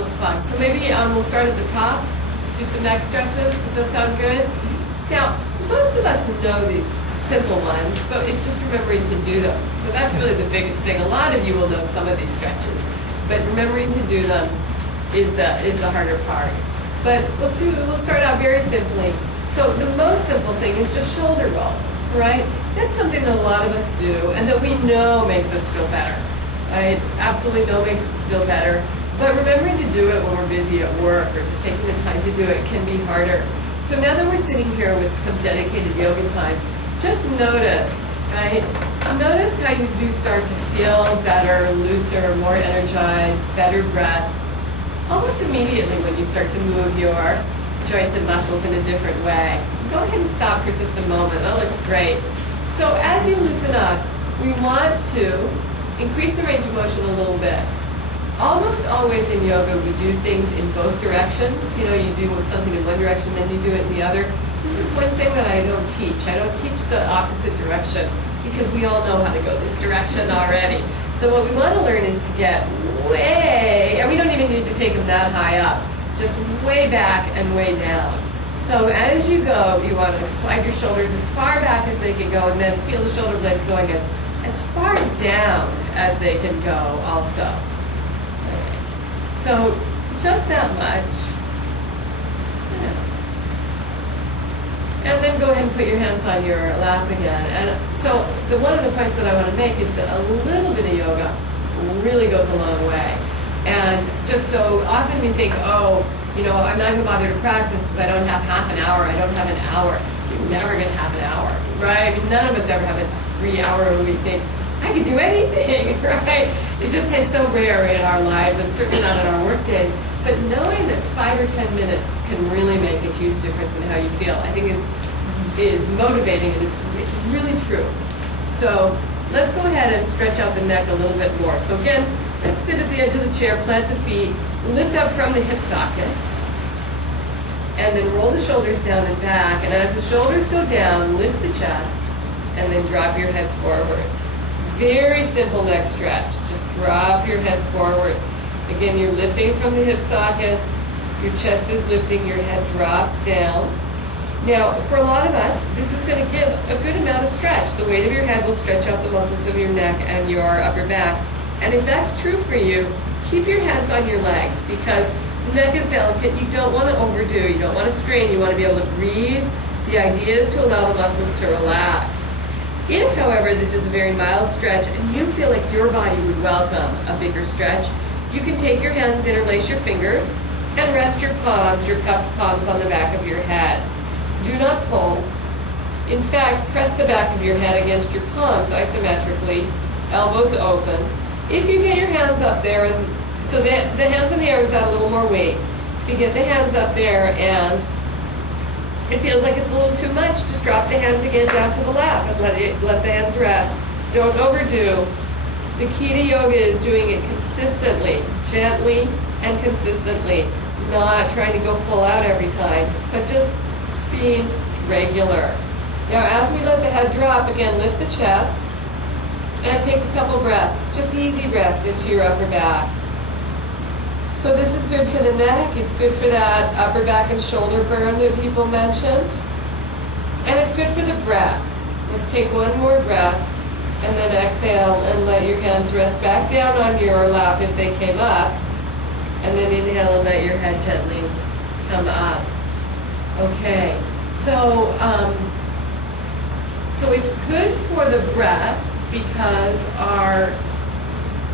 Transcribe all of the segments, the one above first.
those spots. So maybe we'll start at the top, do some neck stretches. Does that sound good? Now, most of us know these simple ones, but it's just remembering to do them. So that's really the biggest thing. A lot of you will know some of these stretches, but remembering to do them is the harder part. But we'll start out very simply. So the most simple thing is just shoulder rolls, right? That's something that a lot of us do and that we know makes us feel better, right? Absolutely know makes us feel better. But remembering to do it when we're busy at work or just taking the time to do it can be harder. So now that we're sitting here with some dedicated yoga time, just notice, right? Notice how you do start to feel better, looser, more energized, better breath, almost immediately when you start to move your joints and muscles in a different way. Go ahead and stop for just a moment. That looks great. So as you loosen up, we want to increase the range of motion a little bit. Almost always in yoga, we do things in both directions. You know, you do something in one direction, then you do it in the other. This is one thing that I don't teach. I don't teach the opposite direction because we all know how to go this direction already. So what we want to learn is to get way, and we don't even need to take them that high up, just way back and way down. So as you go, you want to slide your shoulders as far back as they can go, and then feel the shoulder blades going as far down as they can go also. Okay. So just that much. And then go ahead and put your hands on your lap again. And so one of the points that I want to make is that a little bit of yoga really goes a long way. And just so often we think, oh, you know, I'm not going to bother to practice because I don't have half an hour, I don't have an hour. You're never going to have an hour, right? I mean, none of us ever have a free hour where we think, I could do anything, right? It just is so rare in our lives, and certainly not in our work days. But knowing that 5 or 10 minutes can really make a huge difference in how you feel, I think is motivating, and it's really true. So let's go ahead and stretch out the neck a little bit more. So again, let's sit at the edge of the chair, plant the feet, lift up from the hip sockets, and then roll the shoulders down and back. And as the shoulders go down, lift the chest, and then drop your head forward. Very simple neck stretch. Just drop your head forward. Again, you're lifting from the hip sockets, your chest is lifting, your head drops down. Now, for a lot of us, this is going to give a good amount of stretch. The weight of your head will stretch out the muscles of your neck and your upper back. And if that's true for you, keep your hands on your legs because the neck is delicate. You don't want to overdo. You don't want to strain. You want to be able to breathe. The idea is to allow the muscles to relax. If, however, this is a very mild stretch and you feel like your body would welcome a bigger stretch, you can take your hands, interlace your fingers, and rest your palms, your cupped palms on the back of your head. Do not pull. In fact, press the back of your head against your palms isometrically, elbows open. If you get your hands up there, and so the hands in the air is at a little more weight. If you get the hands up there and it feels like it's a little too much, just drop the hands again down to the lap and let the hands rest. Don't overdo. The key to yoga is doing it consistently, gently and consistently, not trying to go full out every time, but just being regular. Now as we let the head drop, again, lift the chest and take a couple breaths, just easy breaths into your upper back. So this is good for the neck, it's good for that upper back and shoulder burn that people mentioned, and it's good for the breath. Let's take one more breath. And then exhale and let your hands rest back down on your lap if they came up. And then inhale and let your head gently come up. Okay, so it's good for the breath because our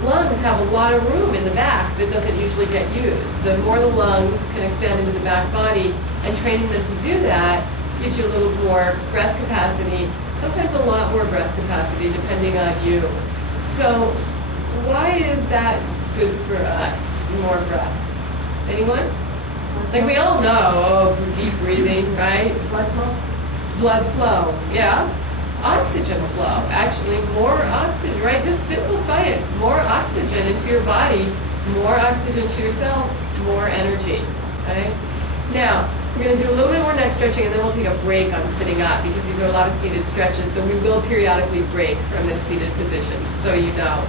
lungs have a lot of room in the back that doesn't usually get used. The more the lungs can expand into the back body, and training them to do that gives you a little more breath capacity. Sometimes a lot more breath capacity depending on you. So why is that good for us, more breath? Anyone? Like we all know, deep breathing, right? Blood flow? Blood flow, yeah. Oxygen flow, actually more oxygen, right? Just simple science, more oxygen into your body, more oxygen to your cells, more energy, okay? Now, we're going to do a little bit more neck stretching and then we'll take a break on sitting up because these are a lot of seated stretches, so we will periodically break from this seated position, just so you know.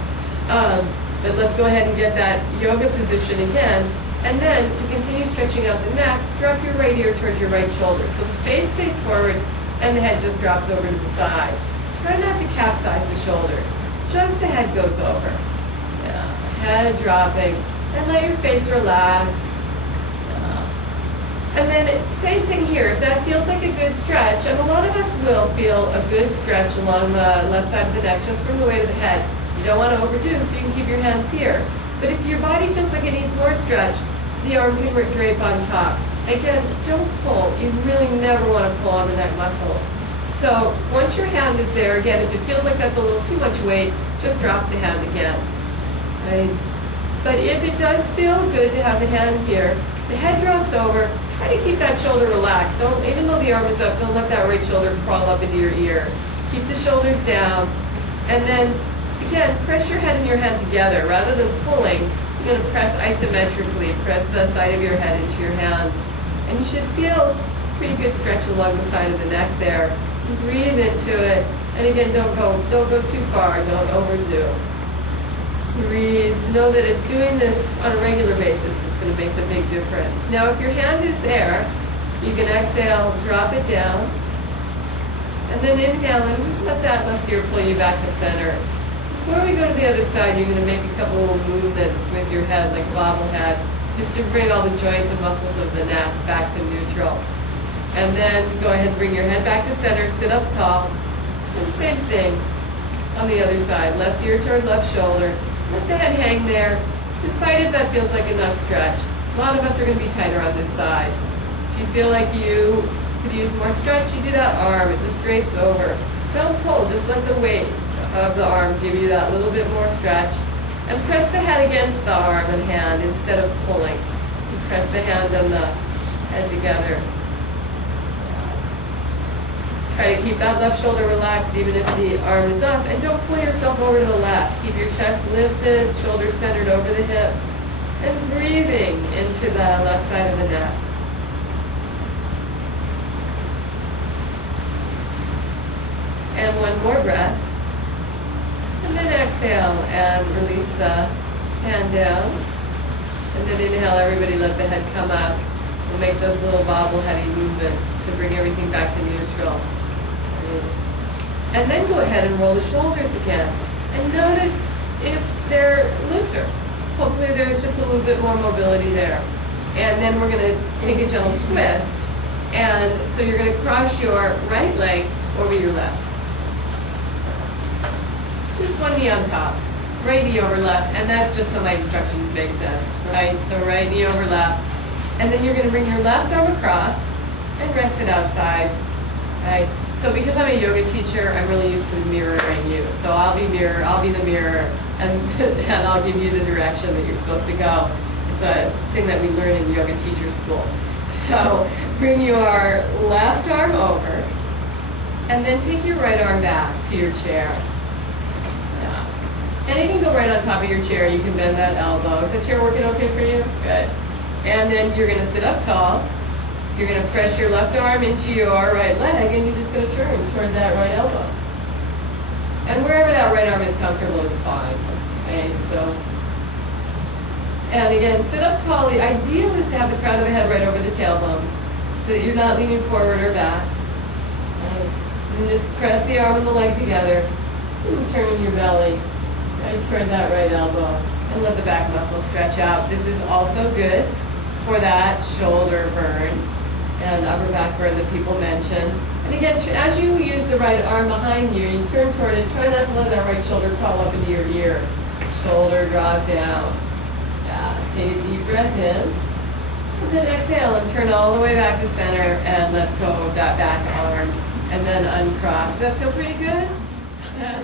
But let's go ahead and get that yoga position again. And then, to continue stretching out the neck, drop your right ear towards your right shoulder. So the face stays forward and the head just drops over to the side. Try not to capsize the shoulders. Just the head goes over. Yeah. Head dropping. And let your face relax. And then, same thing here. If that feels like a good stretch, and a lot of us will feel a good stretch along the left side of the neck just from the weight of the head. You don't want to overdo, so you can keep your hands here. But if your body feels like it needs more stretch, the arm can drape on top. Again, don't pull. You really never want to pull on the neck muscles. So once your hand is there, again, if it feels like that's a little too much weight, just drop the hand again. Right? But if it does feel good to have the hand here, the head drops over. Try to keep that shoulder relaxed. Don't, even though the arm is up, don't let that right shoulder crawl up into your ear. Keep the shoulders down. And then, again, press your head and your hand together. Rather than pulling, you're going to press isometrically. Press the side of your head into your hand. And you should feel pretty good stretch along the side of the neck there. Breathe into it. And again, don't go too far. Don't overdo. Breathe. Know that it's doing this on a regular basis that's going to make the big difference. Now, if your hand is there, you can exhale, drop it down, and then inhale and just let that left ear pull you back to center. Before we go to the other side, you're going to make a couple little movements with your head, like bobblehead, just to bring all the joints and muscles of the neck back to neutral. And then go ahead and bring your head back to center, sit up tall, and same thing on the other side. Left ear toward left shoulder. Let the head hang there. Decide if that feels like enough stretch. A lot of us are going to be tighter on this side. If you feel like you could use more stretch, you do that arm. It just drapes over. Don't pull. Just let the weight of the arm give you that little bit more stretch. And press the head against the arm and hand instead of pulling. You press the hand and the head together. Try to keep that left shoulder relaxed even if the arm is up. And don't pull yourself over to the left. Keep your chest lifted, shoulders centered over the hips. And breathing into the left side of the neck. And one more breath. And then exhale and release the hand down. And then inhale, everybody let the head come up. We'll make those little bobbleheady movements to bring everything back to neutral. And then go ahead and roll the shoulders again. And notice if they're looser. Hopefully there's just a little bit more mobility there. And then we're going to take a gentle twist. And so you're going to cross your right leg over your left. Just one knee on top. Right knee over left. And that's just so my instructions make sense. Right? So right knee over left. And then you're going to bring your left arm across and rest it outside. Right? So because I'm a yoga teacher, I'm really used to mirroring you. So I'll be the mirror, and I'll give you the direction that you're supposed to go. It's a thing that we learn in yoga teacher school. So bring your left arm over, and then take your right arm back to your chair. Yeah. And it can go right on top of your chair. You can bend that elbow. Is that chair working okay for you? Good. And then you're going to sit up tall. You're going to press your left arm into your right leg, and you're just going to turn toward that right elbow. And wherever that right arm is comfortable is fine. Okay, so, and again, sit up tall. The ideal is to have the crown of the head right over the tailbone, so that you're not leaning forward or back. And just press the arm and the leg together, and turn your belly right toward that right elbow, and let the back muscles stretch out. This is also good for that shoulder burn and upper back burn that people mention. And again, as you use the right arm behind you, you turn toward it, try not to let that right shoulder crawl up into your ear. Shoulder draws down. Yeah, take a deep breath in. And then exhale and turn all the way back to center and let go of that back arm. And then uncross. Does that feel pretty good? Yeah.